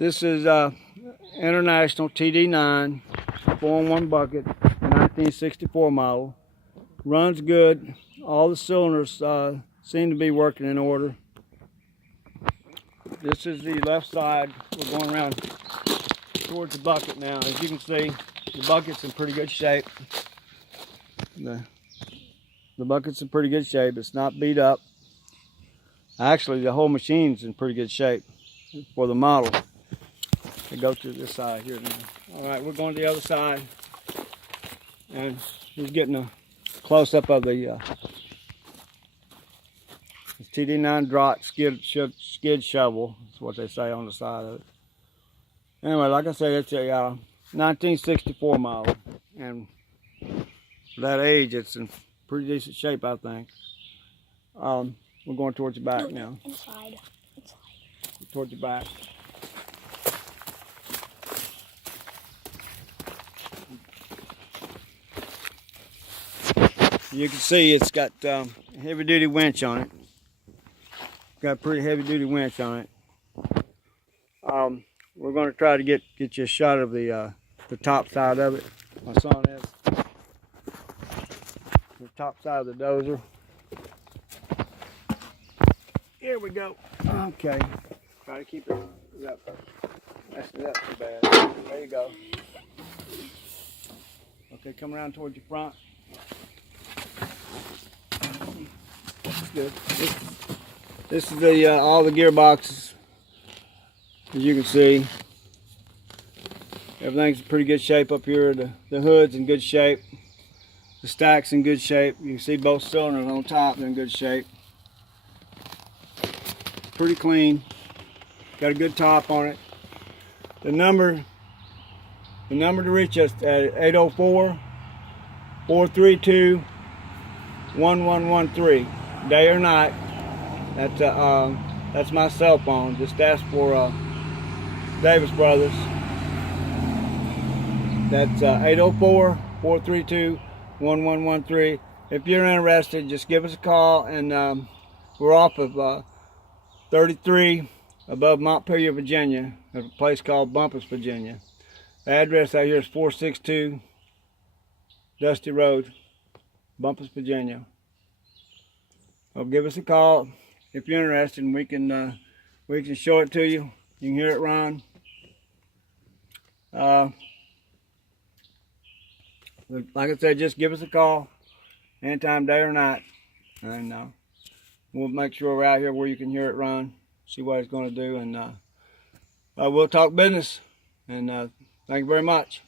This is International TD9 4-in-1 bucket, 1964 model. Runs good. All the cylinders seem to be working in order. This is the left side. We're going around towards the bucket now. As you can see, the bucket's in pretty good shape. The bucket's in pretty good shape. It's not beat up. Actually, the whole machine's in pretty good shape for the model. I go to this side here now. All right, we're going to the other side, and he's getting a close-up of the TD9 draught skid shovel. That's what they say on the side of it. Anyway, like I said, it's a 1964 model, and for that age, it's in pretty decent shape, I think. We're going towards the back now. Inside. Towards the back. You can see it's got a heavy-duty winch on it. Got a pretty heavy-duty winch on it. We're going to try to get you a shot of the top side of it. My son has the top side of the dozer. Here we go. Okay. Try to keep it up. That's not too bad. There you go. Okay, come around towards your front. Good. This is the all the gearboxes. As you can see, everything's in pretty good shape up here. The hood's in good shape. The stack's in good shape. You can see both cylinders on top, they're in good shape. Pretty clean. Got a good top on it. The number to reach us at 804-432-1113. Day or night. That's my cell phone. Just ask for Davis Brothers. That's 804-432-1113. If you're interested, just give us a call, and we're off of 33 above Montpelier, Virginia, at a place called Bumpus, Virginia. The address out here is 462 Dusty Road, Bumpus, Virginia. Well, give us a call if you're interested, and we can show it to you. You can hear it run. Like I said, just give us a call anytime, day or night, and we'll make sure we're out here where you can hear it run, see what it's going to do, and we'll talk business. And thank you very much.